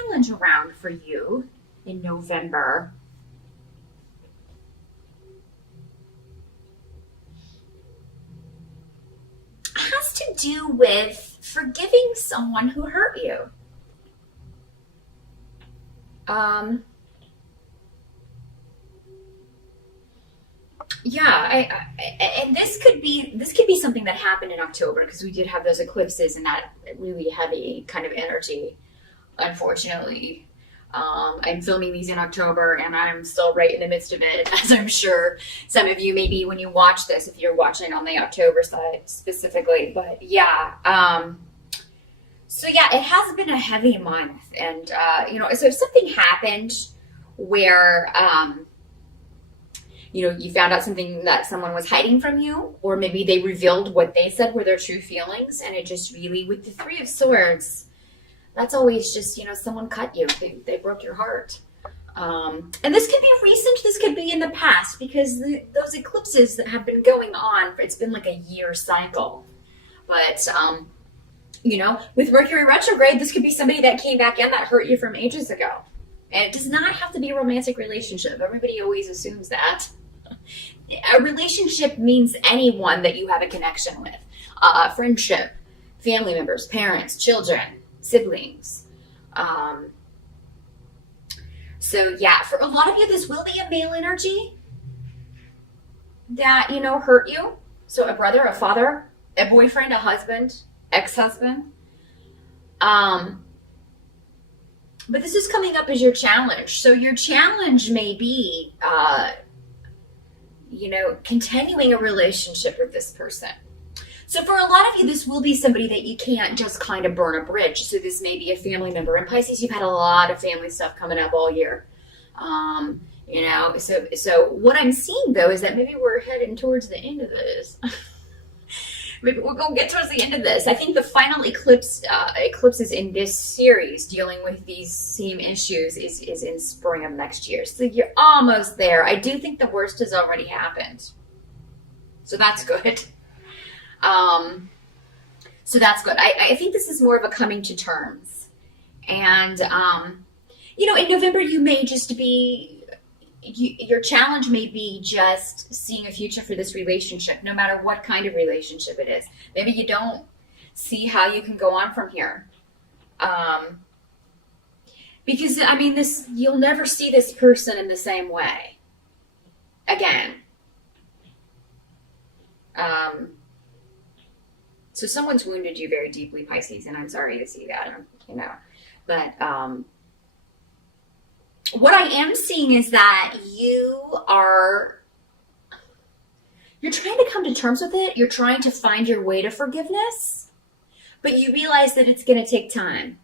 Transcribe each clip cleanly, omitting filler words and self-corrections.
challenge around for you in November has to do with forgiving someone who hurt you. Um, yeah, and this could be something that happened in October because we did have those eclipses and that really heavy kind of energy. Unfortunately, I'm filming these in October and I'm still right in the midst of it, as I'm sure some of you maybe when you watch this, if you're watching on the October side specifically. But yeah, so yeah, it has been a heavy month, and so if something happened where you found out something that someone was hiding from you, or maybe they revealed what they said were their true feelings, and it just really, with the Three of Swords, that's always just, someone cut you. They broke your heart. And this could be recent, this could be in the past, because those eclipses that have been going on, it's been like a year cycle. But, with Mercury retrograde, this could be somebody that came back in that hurt you from ages ago. And it does not have to be a romantic relationship. Everybody always assumes that. A relationship means anyone that you have a connection with. Friendship, family members, parents, children, siblings. So yeah, for a lot of you, this will be a male energy that, hurt you. So a brother, a father, a boyfriend, a husband, ex-husband. But this is coming up as your challenge. So your challenge may be, continuing a relationship with this person. So for a lot of you, this will be somebody that you can't just kind of burn a bridge. So this may be a family member. In Pisces, you've had a lot of family stuff coming up all year. So what I'm seeing, though, is that maybe we're heading towards the end of this. Maybe we're going to get towards the end of this. I think the final eclipses in this series dealing with these same issues is in spring of next year. So you're almost there. I do think the worst has already happened. So that's good. So that's good. I think this is more of a coming to terms. And, in November, you may just be, your challenge may be just seeing a future for this relationship, no matter what kind of relationship it is. Maybe you don't see how you can go on from here. Because, you'll never see this person in the same way again. So someone's wounded you very deeply, Pisces, and I'm sorry to see that, But what I am seeing is that you're trying to come to terms with it. You're trying to find your way to forgiveness, but you realize that it's going to take time.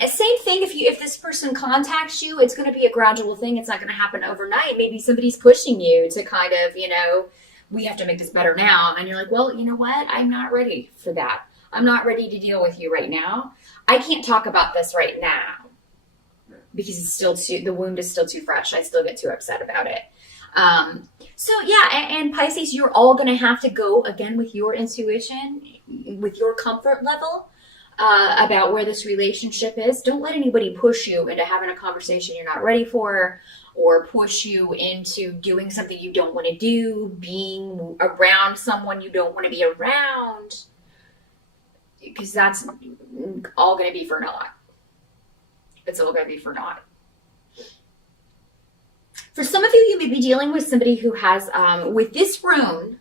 Same thing if this person contacts you, it's going to be a gradual thing. It's not going to happen overnight. Maybe somebody's pushing you to kind of, we have to make this better now. And you're like, well, you know what? I'm not ready for that. I'm not ready to deal with you right now. I can't talk about this right now because the wound is still too fresh. I still get too upset about it. And Pisces, you're all going to have to go again with your intuition, with your comfort level about where this relationship is. Don't let anybody push you into having a conversation you're not ready for, or push you into doing something you don't want to do, being around someone you don't want to be around, because that's all going to be for naught. It's all going to be for naught. For some of you, you may be dealing with somebody who has, with this rune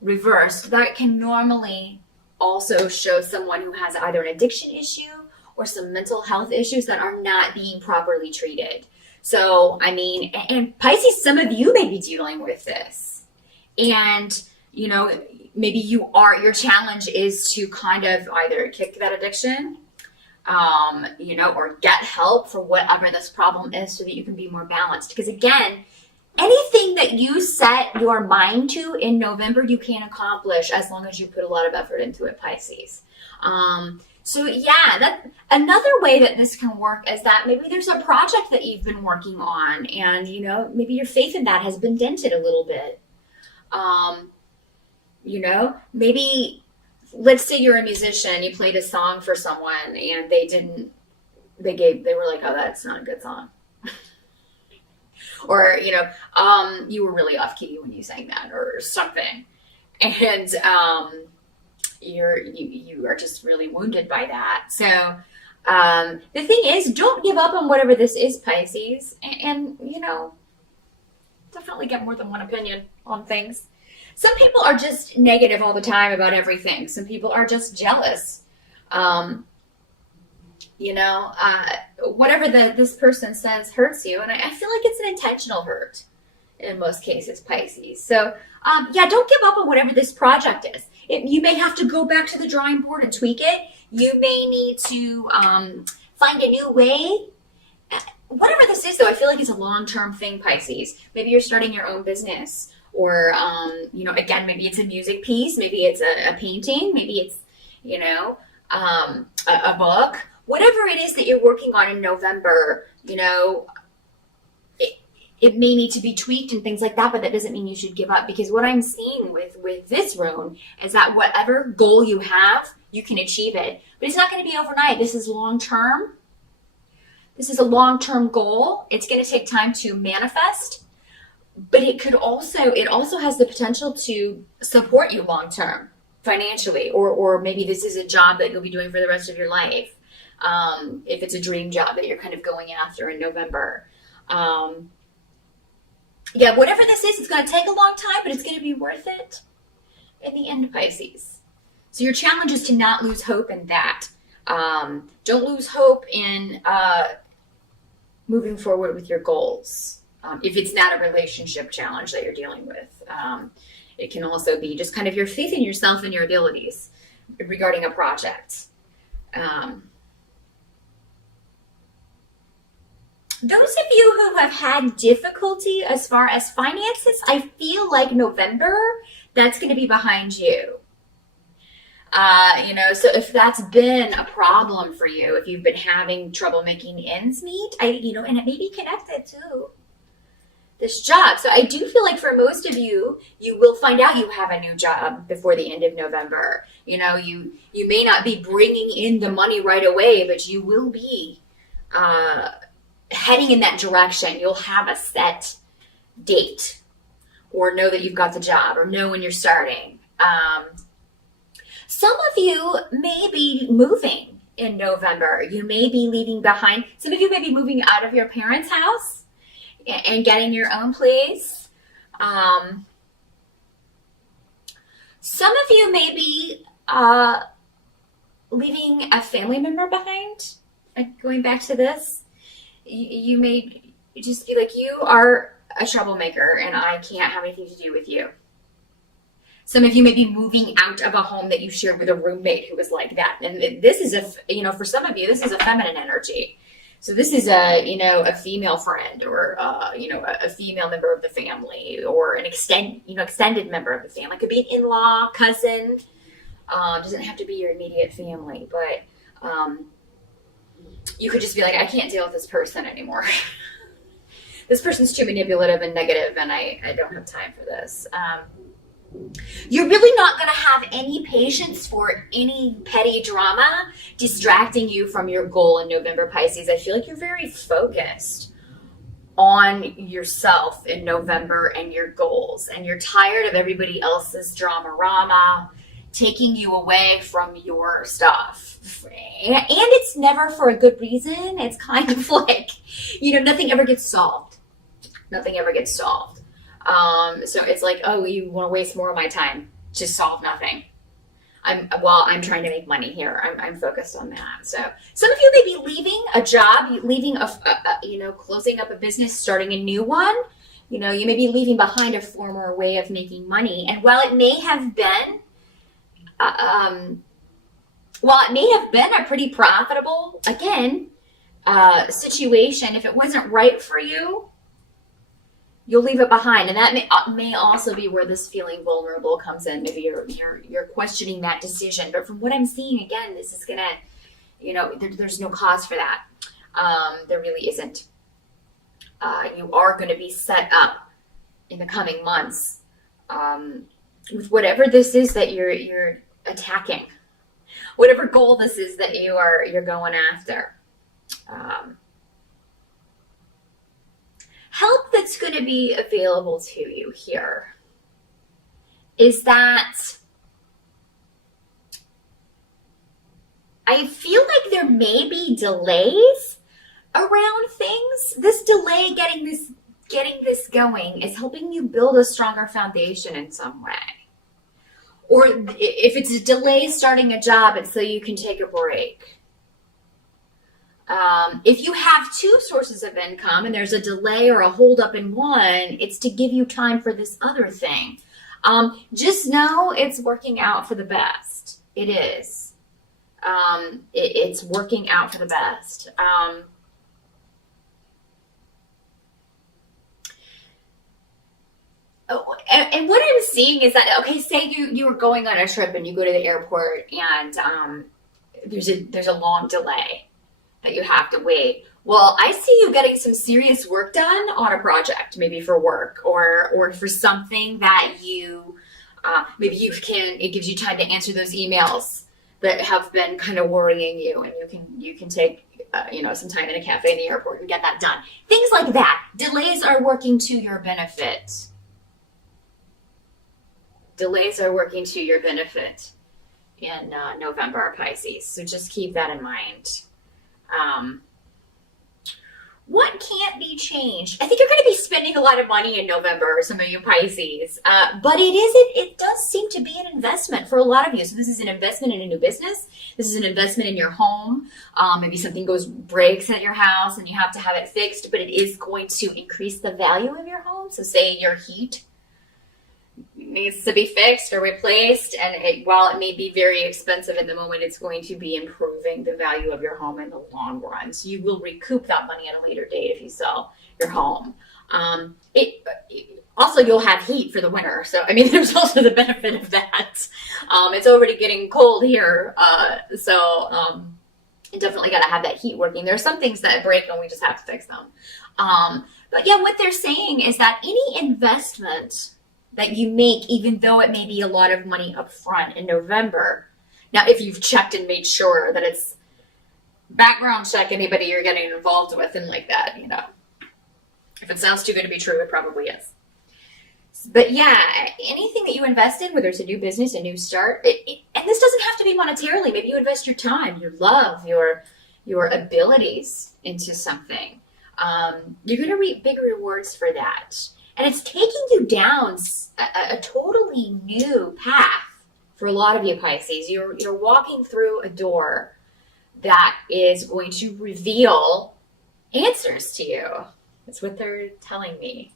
reversed, that can normally also show someone who has either an addiction issue or some mental health issues that are not being properly treated. So, and Pisces, some of you may be dealing with this. And, maybe your challenge is to kind of either kick that addiction, or get help for whatever this problem is so that you can be more balanced. Because again, anything that you set your mind to in November, you can accomplish as long as you put a lot of effort into it, Pisces. That another way that this can work is that maybe there's a project that you've been working on and, maybe your faith in that has been dented a little bit. Maybe let's say you're a musician, you played a song for someone and they didn't they were like, oh, that's not a good song. Or, you were really off key when you sang that or something. And you are just really wounded by that. So the thing is, don't give up on whatever this is, Pisces. And definitely get more than one opinion on things. Some people are just negative all the time about everything. Some people are just jealous. Whatever this person says hurts you. And I feel like it's an intentional hurt in most cases, Pisces. So, don't give up on whatever this project is. You may have to go back to the drawing board and tweak it. You may need to find a new way. Whatever this is, though, I feel like it's a long-term thing, Pisces. Maybe you're starting your own business. Or, again, maybe it's a music piece. Maybe it's a painting. Maybe it's, a book. Whatever it is that you're working on in November, it may need to be tweaked and things like that, but that doesn't mean you should give up. Because what I'm seeing with this rune is that whatever goal you have, you can achieve it. But it's not going to be overnight. This is long-term. This is a long-term goal. It's going to take time to manifest. But it also has the potential to support you long-term financially, or maybe this is a job that you'll be doing for the rest of your life. If it's a dream job that you're kind of going after in November. Whatever this is, it's going to take a long time, but it's going to be worth it in the end, Pisces. So your challenge is to not lose hope in that. Don't lose hope in moving forward with your goals. If it's not a relationship challenge that you're dealing with. It can also be just kind of your faith in yourself and your abilities regarding a project. Those of you who have had difficulty as far as finances, I feel like November, that's going to be behind you. So if that's been a problem for you, if you've been having trouble making ends meet, and it may be connected to this job. So I do feel like for most of you, you will find out you have a new job before the end of November. You may not be bringing in the money right away, but you will be heading in that direction. You'll have a set date, or know that you've got the job, or know when you're starting. Some of you may be moving in November. You may be leaving behind. Some of you may be moving out of your parents' house and getting your own place. Some of you may be leaving a family member behind. Going back to this, you may just be like, you are a troublemaker and I can't have anything to do with you. Some of you may be moving out of a home that you shared with a roommate who was like that. And this is for some of you, this is a feminine energy. So this is a female friend, or a female member of the family, or an extended member of the family. It could be an in-law, cousin. Doesn't have to be your immediate family, but you could just be like, I can't deal with this person anymore. This person's too manipulative and negative, and I don't have time for this. You're really not going to have any patience for any petty drama distracting you from your goal in November, Pisces. I feel like you're very focused on yourself in November and your goals, and you're tired of everybody else's drama taking you away from your stuff. And it's never for a good reason. It's kind of like, nothing ever gets solved. Nothing ever gets solved. So it's like, oh, you want to waste more of my time to solve nothing. I'm trying to make money here. I'm focused on that. So some of you may be leaving a job, leaving closing up a business, starting a new one. You may be leaving behind a former way of making money. And while it may have been, a pretty profitable, situation, if it wasn't right for you, you'll leave it behind. And that may also be where this feeling vulnerable comes in. Maybe you're questioning that decision. But from what I'm seeing, again, this is gonna, there's no cause for that. There really isn't. You are going to be set up in the coming months with whatever this is that you're attacking, whatever goal this is that you're going after. to be available to you here is that I feel like there may be delays around things. This delay getting this going is helping you build a stronger foundation in some way. Or if it's a delay starting a job, it's so you can take a break. If you have two sources of income and there's a delay or a holdup in one, it's to give you time for this other thing. Just know it's working out for the best. It is. It's working out for the best. And what I'm seeing is that, okay, say you were going on a trip and you go to the airport and there's a long delay that you have to wait. Well, I see you getting some serious work done on a project, maybe for work or for something that you maybe it gives you time to answer those emails that have been kind of worrying you, and you can take some time in a cafe in the airport and get that done. Things like that. Delays are working to your benefit. Delays are working to your benefit in November, Pisces. So just keep that in mind. What can't be changed? I think you're going to be spending a lot of money in November, some of you Pisces, but it does seem to be an investment for a lot of you. So this is an investment in a new business. This is an investment in your home. Maybe something breaks at your house and you have to have it fixed, but it is going to increase the value of your home. So say your heat needs to be fixed or replaced, and while it may be very expensive in the moment, it's going to be improving the value of your home in the long run. So you will recoup that money at a later date if you sell your home. Also, you'll have heat for the winter, so I mean, there's also the benefit of that. It's already getting cold here, so you definitely got to have that heat working. There's some things that break and we just have to fix them. But yeah, what they're saying is that any investment that you make, even though it may be a lot of money up front in November. Now, if you've checked and made sure that it's background check anybody you're getting involved with and like that, If it sounds too good to be true, it probably is. But yeah, anything that you invest in, whether it's a new business, a new start, and this doesn't have to be monetarily. Maybe you invest your time, your love, your abilities into something. You're going to reap big rewards for that. And it's taking you down a totally new path for a lot of you Pisces. You're walking through a door that is going to reveal answers to you. That's what they're telling me.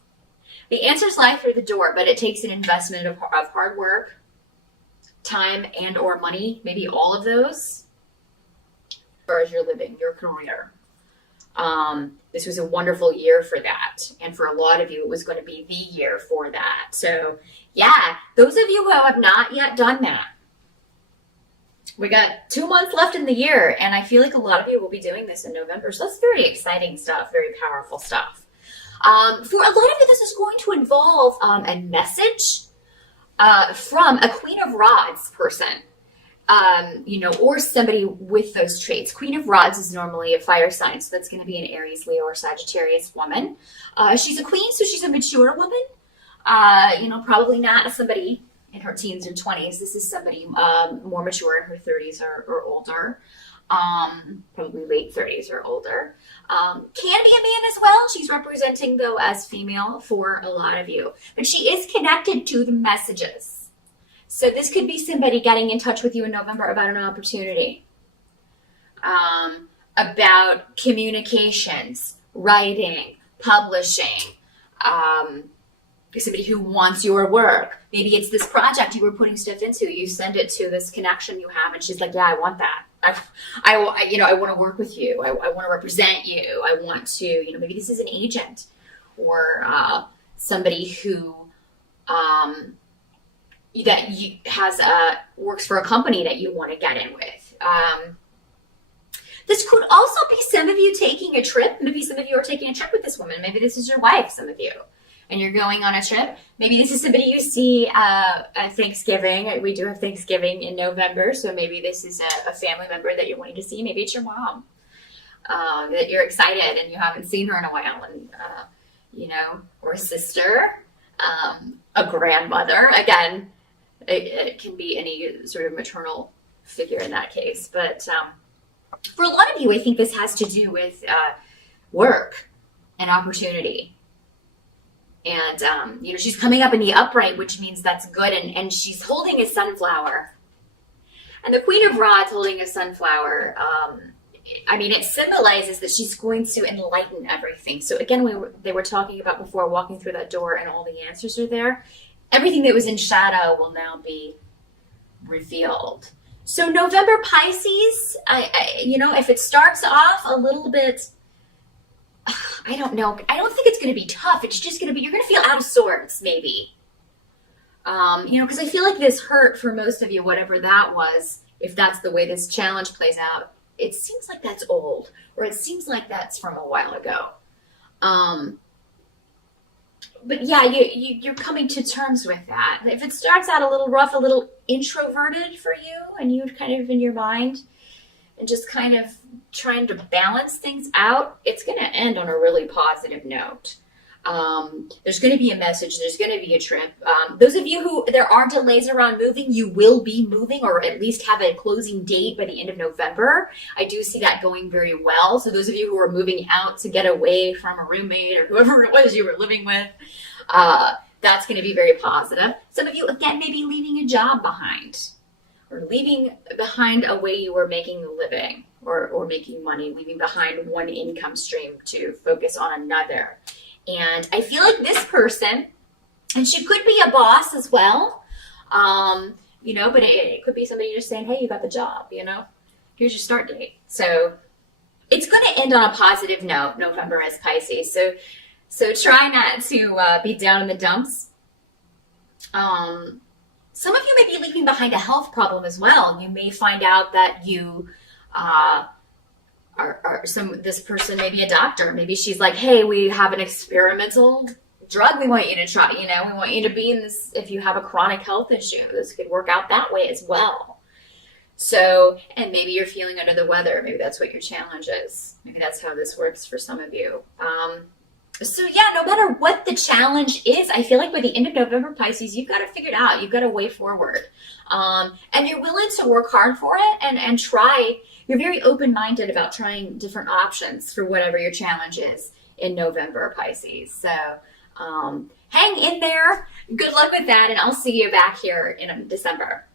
The answers lie through the door, but it takes an investment of hard work, time and or money, maybe all of those, as far as you're living, your career. This was a wonderful year for that. And for a lot of you, it was going to be the year for that. So yeah, those of you who have not yet done that, we got 2 months left in the year. And I feel like a lot of you will be doing this in November. So that's very exciting stuff, very powerful stuff. For a lot of you, this is going to involve a message from a Queen of Rods person. Or somebody with those traits. Queen of Rods is normally a fire sign, so that's going to be an Aries, Leo, or Sagittarius woman. She's a queen, so she's a mature woman. Probably not somebody in her teens or 20s. This is somebody more mature in her 30s or older. Probably late 30s or older. Can be a man as well. She's representing, though, as female for a lot of you. But she is connected to the messages. So this could be somebody getting in touch with you in November about an opportunity, about communications, writing, publishing, somebody who wants your work. Maybe it's this project you were putting stuff into. You send it to this connection you have, and she's like, yeah, I want that. I want to work with you. I want to represent you. I want to, maybe this is an agent or somebody who works for a company that you want to get in with. This could also be some of you taking a trip. Maybe some of you are taking a trip with this woman. Maybe this is your wife, some of you, and you're going on a trip. Maybe this is somebody you see at Thanksgiving. We do have Thanksgiving in November, so maybe this is a family member that you're wanting to see. Maybe it's your mom that you're excited and you haven't seen her in a while, and or a sister, a grandmother. Again, it can be any sort of maternal figure in that case. But for a lot of you, I think this has to do with work and opportunity. And, she's coming up in the upright, which means that's good. And she's holding a sunflower. And the Queen of Rods holding a sunflower, it symbolizes that she's going to enlighten everything. So again, they were talking about before walking through that door and all the answers are there. Everything that was in shadow will now be revealed. So November Pisces, if it starts off a little bit, I don't know. I don't think it's going to be tough. It's just going to be, you're going to feel out of sorts, maybe. Because I feel like this hurt for most of you, whatever that was, if that's the way this challenge plays out, it seems like that's old, or it seems like that's from a while ago. But yeah, you're coming to terms with that. If it starts out a little rough, a little introverted for you, and you're kind of in your mind and just kind of trying to balance things out, it's going to end on a really positive note. There's going to be a message. There's going to be a trip. Those of you who there are delays around moving, you will be moving, or at least have a closing date by the end of November. I do see that going very well. So those of you who are moving out to get away from a roommate or whoever it was you were living with, that's going to be very positive. Some of you, again, maybe leaving a job behind, or leaving behind a way you were making a living or making money, leaving behind one income stream to focus on another. And I feel like this person, and she could be a boss as well, but it could be somebody just saying, hey, you got the job, here's your start date. So it's going to end on a positive note, November as Pisces. So try not to be down in the dumps. Some of you may be leaving behind a health problem as well. You may find out that you this person may be a doctor. Maybe she's like, hey, we have an experimental drug we want you to try. We want you to be in this. If you have a chronic health issue, this could work out that way as well. So, and maybe you're feeling under the weather. Maybe that's what your challenge is. Maybe that's how this works for some of you. So yeah, no matter what the challenge is, I feel like by the end of November, Pisces, you've got to figure it out. You've got a way forward. And you're willing to work hard for it and try. You're very open-minded about trying different options for whatever your challenge is in November, Pisces. So hang in there. Good luck with that, and I'll see you back here in December.